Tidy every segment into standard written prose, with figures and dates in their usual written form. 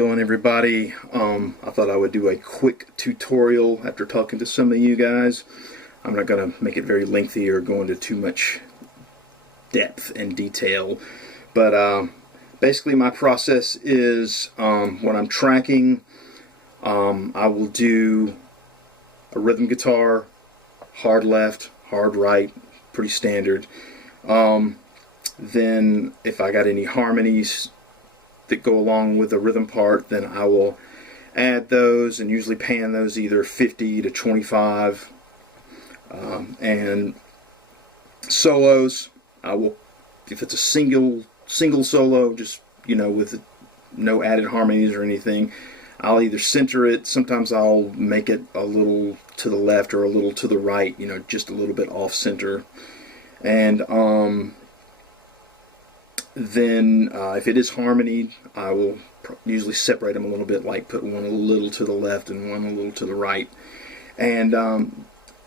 Going everybody, I thought I would do a quick tutorial after talking to some of you guys. I'm not going to make it very lengthy or go into too much depth and detail, but basically my process is when I'm tracking, I will do a rhythm guitar, hard left, hard right, pretty standard. Then if I got any harmonies that go along with the rhythm part, then I will add those and usually pan those either 50 to 25. And solos, I will, if it's a single solo, just with no added harmonies or anything, I'll either center it. Sometimes I'll make it a little to the left or a little to the right, just a little bit off center. And then if it is harmony, I will usually separate them a little bit, like put one a little to the left and one a little to the right. And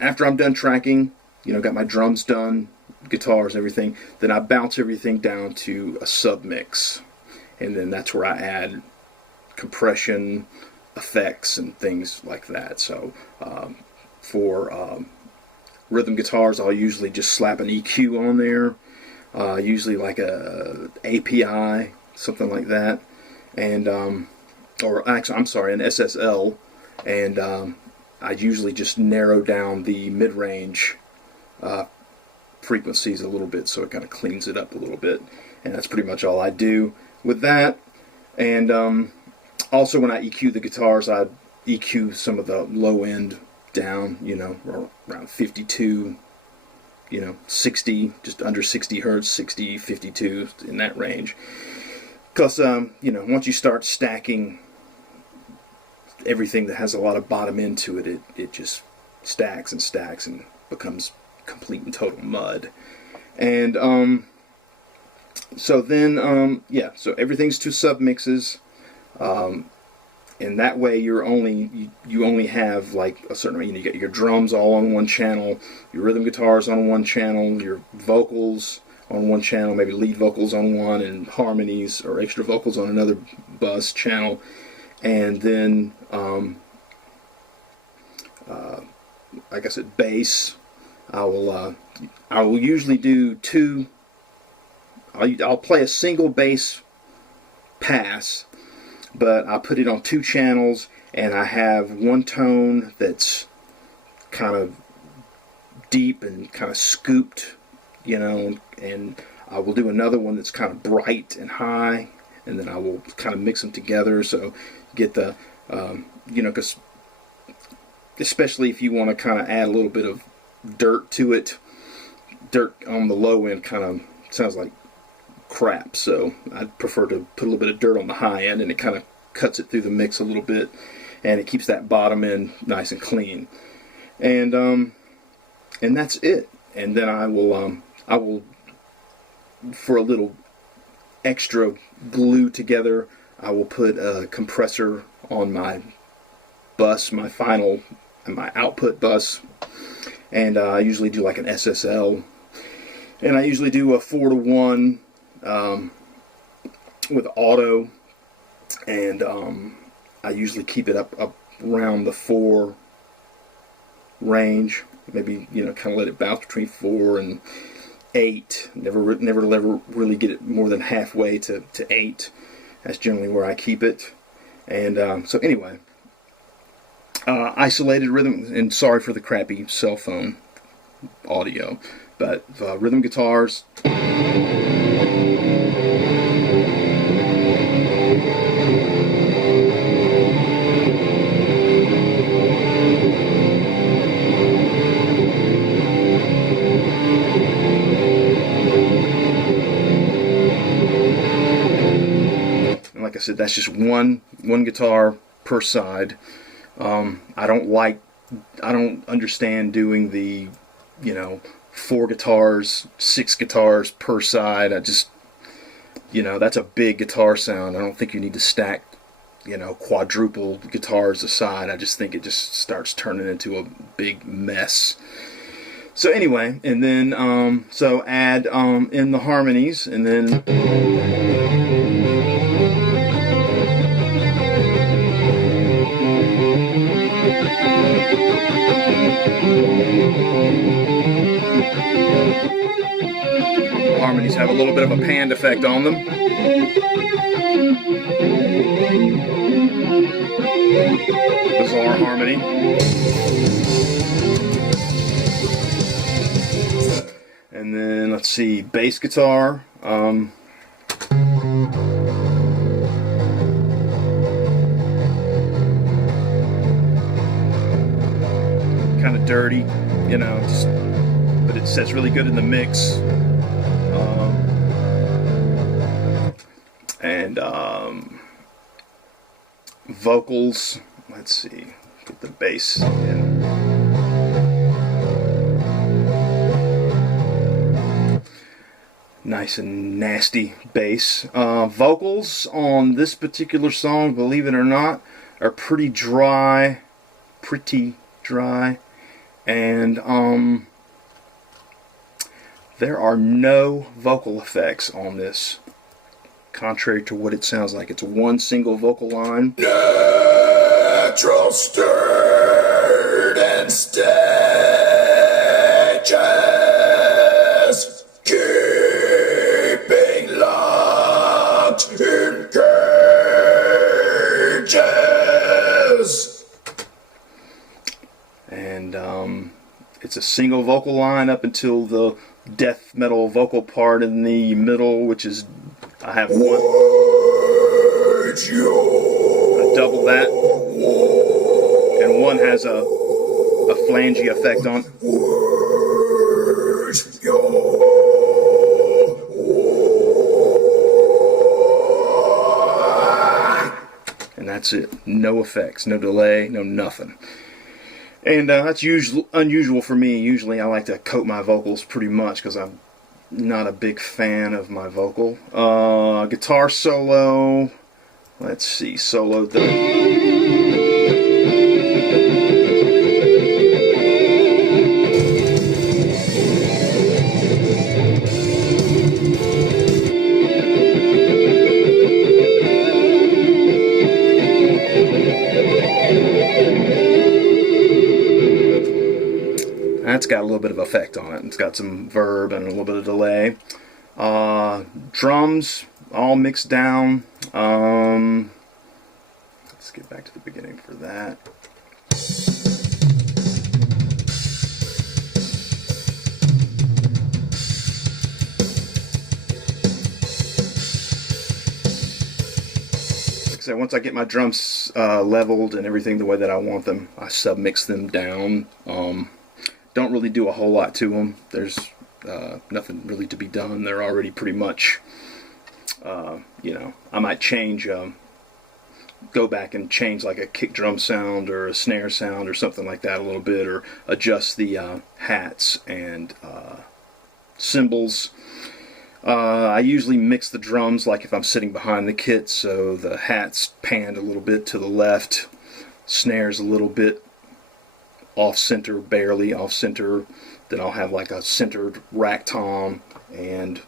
after I'm done tracking, got my drums done, guitars, everything, then I bounce everything down to a submix. And then that's where I add compression, effects, and things like that. So for rhythm guitars, I'll usually just slap an EQ on there. Usually like a API, something like that, and or actually, I'm sorry, an SSL, and I usually just narrow down the mid-range frequencies a little bit, so it kind of cleans it up a little bit, and that's pretty much all I do with that. And also when I EQ the guitars, I EQ some of the low end down, around 52. 60, just under 60 hertz, 60, 52, in that range. Because, once you start stacking everything that has a lot of bottom end to it, it just stacks and stacks and becomes complete and total mud. And, so then, so everything's to submixes. And that way you only have like a certain, you get your drums all on one channel, your rhythm guitars on one channel, your vocals on one channel, maybe lead vocals on one, and harmonies or extra vocals on another bus channel. And then like I said, bass, I will usually do two. I'll play a single bass pass, but I put it on two channels, and I have one tone that's kind of deep and kind of scooped, and I will do another one that's kind of bright and high, and then I will kind of mix them together, so you get the, because especially if you want to kind of add a little bit of dirt to it, dirt on the low end kind of sounds like crap, so I prefer to put a little bit of dirt on the high end, and it kind of cuts it through the mix a little bit, and it keeps that bottom end nice and clean. And that's it. And then I will for a little extra glue together, I will put a compressor on my bus, my output bus, and I usually do like an SSL, and I usually do a 4-to-1 with auto, and I usually keep it up around the 4 range, maybe kind of let it bounce between 4 and 8. Never really get it more than halfway to 8. That's generally where I keep it. And so anyway, isolated rhythm, and sorry for the crappy cell phone audio, but rhythm guitars. Like I said, that's just one guitar per side. I don't understand doing the 4 guitars, 6 guitars per side. I just, that's a big guitar sound. I don't think you need to stack quadruple guitars aside. I just think it just starts turning into a big mess. So anyway, and then so add in the harmonies, and then of a panned effect on them. Bizarre harmony. And then let's see, bass guitar. Kind of dirty, you know, but it sets really good in the mix. And vocals, let's see, get the bass in. Nice and nasty bass. Vocals on this particular song, believe it or not, are pretty dry, and there are no vocal effects on this, contrary to what it sounds like. It's one single vocal line. Natural, stirred and stages, keeping locked in cages. And it's a single vocal line up until the death metal vocal part in the middle, which is, I have one. I double that. And one has a flangy effect on it. And that's it. No effects, no delay, no nothing. And that's unusual for me. Usually I like to coat my vocals pretty much because I'm not a big fan of my vocal. Guitar solo. Let's see, solo. That's got a little bit of effect on it. It's got some verb and a little bit of delay. Drums all mixed down. Let's get back to the beginning for that. Like I said, once I get my drums leveled and everything the way that I want them, I submix them down. Don't really do a whole lot to them. There's nothing really to be done. They're already pretty much, you know, I might change, go back and change like a kick drum sound or a snare sound or something like that a little bit, or adjust the hats and cymbals. I usually mix the drums like if I'm sitting behind the kit, so the hats panned a little bit to the left, snares a little bit off-center, barely off-center. Then I'll have like a centered rack tom and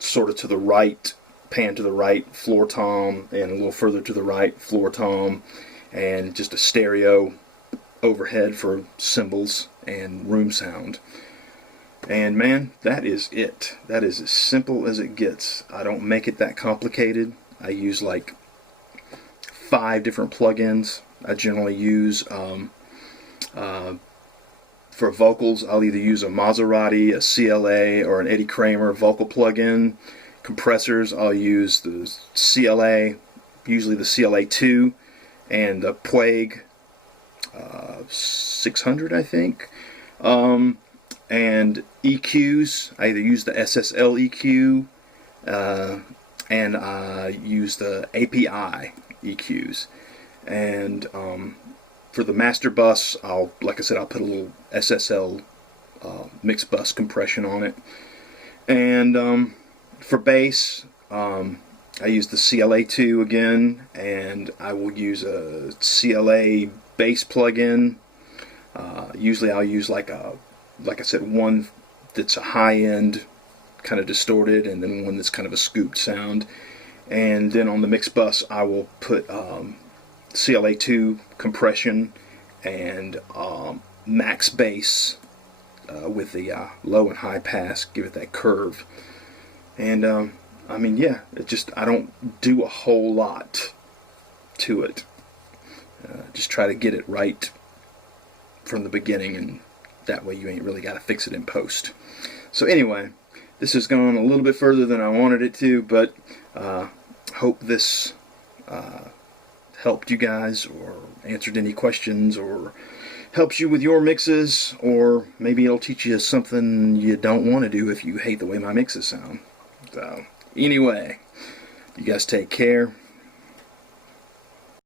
sort of to the right, pan to the right, floor tom, and a little further to the right, floor tom, and just a stereo overhead for cymbals and room sound. And man, that is it. That is as simple as it gets. I don't make it that complicated. I use like 5 different plugins. I generally use for vocals, I'll either use a Maserati, a CLA, or an Eddie Kramer vocal plugin. Compressors, I'll use the CLA, usually the CLA2, and the Puig 600, I think. And EQs, I either use the SSL EQ, and I use the API EQs. And for the master bus, like I said, I'll put a little SSL mixed bus compression on it. And for bass, I use the CLA2 again, and I will use a CLA bass plugin. Usually I'll use like I said, one that's a high-end, kind of distorted, and then one that's kind of a scooped sound. And then on the mix bus, I will put CLA2 compression and max bass with the low and high pass, give it that curve. And I mean, yeah, it just, I don't do a whole lot to it. Just try to get it right from the beginning, and that way you ain't really got to fix it in post. So anyway, this has gone a little bit further than I wanted it to, but hope this helped you guys, or answered any questions, or helps you with your mixes, or maybe it'll teach you something you don't want to do if you hate the way my mixes sound. So anyway, you guys take care.